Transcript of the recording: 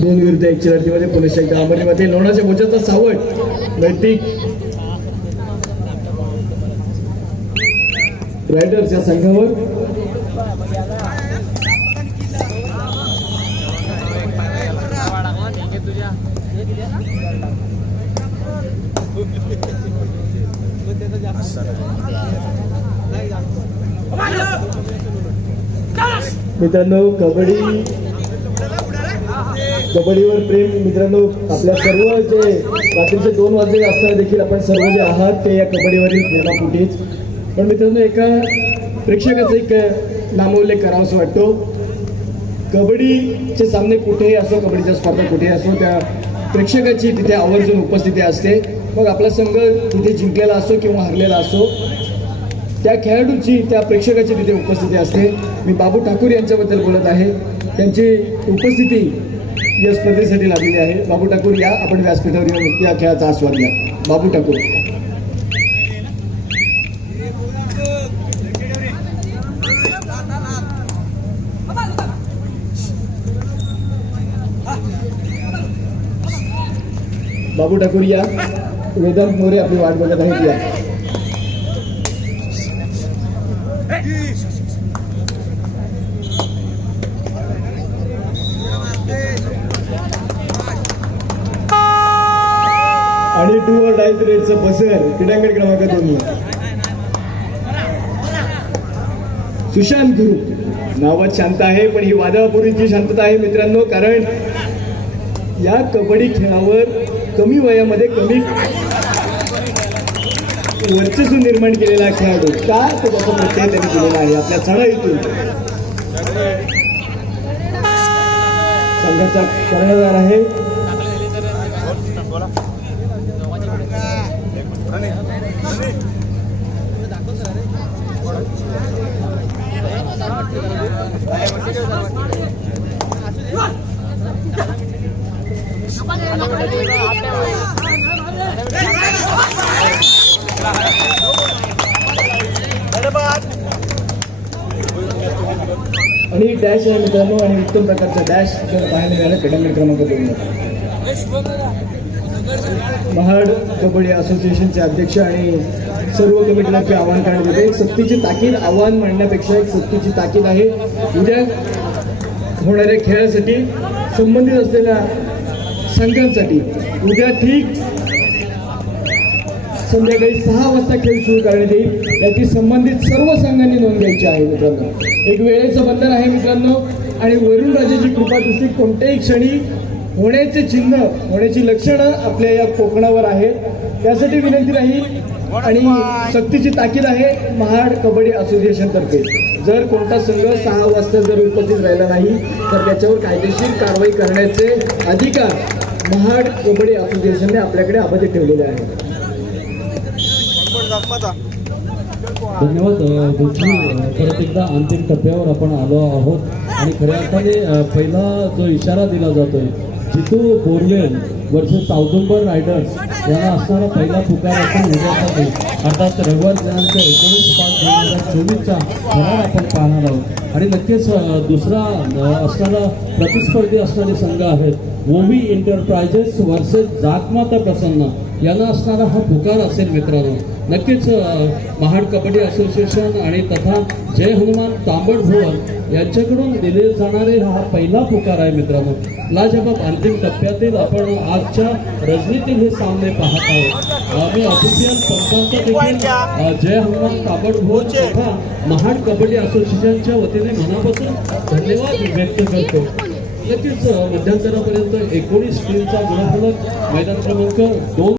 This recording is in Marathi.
दोन विरुद्ध एक लढतीमध्ये पुणे शहर ग्रामपंचायतीमध्ये लोणाच्या मोर्चाचा सावट नैतिक रायडर्स या संघावर मित्रांनो कबड्डीवर प्रेम मित्रांनो आपल्या सर्व जे रात्रीचे 2 वाजले असताना देखील आपण सर्व जे आहात ते या कबड्डीवरील प्रेमापोटीच. पण मित्रांनो एका प्रेक्षकाचा एक नामोल्लेख करावासा वाटतो. कबड्डीचे सामने कुठेही असो, कबड्डीच्या स्पर्धा कुठेही असो, त्या प्रेक्षकाची तिथे आवर्जून उपस्थिती असते. मग आपला संघ तिथे जिंकलेला असो किंवा हरलेला असो, त्या खेळाडूची त्या प्रेक्षकाची तिथे उपस्थिती असते. मी बाबू ठाकूर यांच्याबद्दल बोलत आहे. त्यांची उपस्थिती या स्पर्धेसाठी लाभलेली आहे. बाबू ठाकूर या, आपण व्यासपीठावर येऊन या खेळाचा आस्वाद घ्या. बाबू ठाकूर. बाबू ठाकूर या. वेदांत मोरे आपली वाट बघत आहेत. या आणि डू और डाय रेडचं बसर क्रीडांगण क्रमांक 2. सुशांत गुरु नावात शांत आहे, पण ही वादळापूर्वीची शांतता आहे मित्रांनो. कारण या कबड्डी खेळावर कमी वयामध्ये कमी वर्चस्व निर्माण केलेला खेळाडू का तो त्याचा प्रत्यय त्यांनी दिलेला आहे आपल्या चढाईतून. संघाचा कर्णधार आहे आणि डॅश आहे मित्रांनो, आणि उत्तम प्रकारचा डॅश पाहायला मिळाला क्रीडांगण क्रमांक 2. महाड कबड्डी असोसिएशनचे अध्यक्ष आणि सर्व कमिटीला ते आव्हान करण्यात येते. एक सक्तीची ताकीद, आव्हान म्हणण्यापेक्षा एक सक्तीची ताकीद आहे. उद्या होणाऱ्या खेळासाठी संबंधित असलेल्या संघांसाठी उद्या ठीक संध्याकाळी 6 वाजता खेळ सुरू करण्यात येईल. याची संबंधित सर्व संघांनी नोंद घ्यायची आहे मित्रांनो. एक वेळेचं बंधन आहे मित्रांनो, आणि वरुण राजाची कृपादृष्टी कोणत्याही क्षणी होण्याचे चिन्ह, होण्याची लक्षणं आपल्या या कोकणावर आहेत. त्यासाठी विनंती राहील आणि सक्तीची ताकीद आहे महाड कबड्डी असोसिएशनतर्फे. जर कोणता संघ 6 वाजता जर उपस्थित राहिला नाही तर त्याच्यावर कायदेशीर कारवाई करण्याचे अधिकार महाड कबड्डी असोसिएशनने आपल्याकडे अबाधित ठेवलेले आहे. धन्यवाद. परत एकदा अंतिम टप्प्यावर आपण आलो आहोत आणि खऱ्या अर्थाने पहिला जो इशारा दिला जातोय, जितू बोरवेल वर्सेस औदुंबर रायडर्स याला असणारा पहिला पुकार आपण उद्यासाठी अर्थात रविवार दिनांक 19/5/2024चा करार आपण पाहणार आहोत. आणि नक्कीच दुसरा असणारा प्रतिस्पर्धी असणारे संघ आहेत ओवी एंटरप्राइजेस वर्सेस जातमाता प्रसन्न यांना असणारा हा पुकार असेल मित्रांनो. नक्कीच महाड कबड्डी असोसिएशन आणि तथा जय हनुमान तांबड भुवन यांच्याकडून दिले जाणारे हा पहिला पुकार आहे मित्रांनो. लाजबाब अंतिम टप्प्यातील आपण आजच्या रजनीतील हे सामने पाहत आहोत. मी ऑफिशियल पंचांचा देखील जय हनुमान तांबड भुवन तथा महाड कबड्डी असोसिएशनच्या वतीने मनापासून धन्यवाद व्यक्त करतो. नक्कीच मध्यंतरापर्यंत 19 टीमचा गुणफलक मैदान क्रमांक 2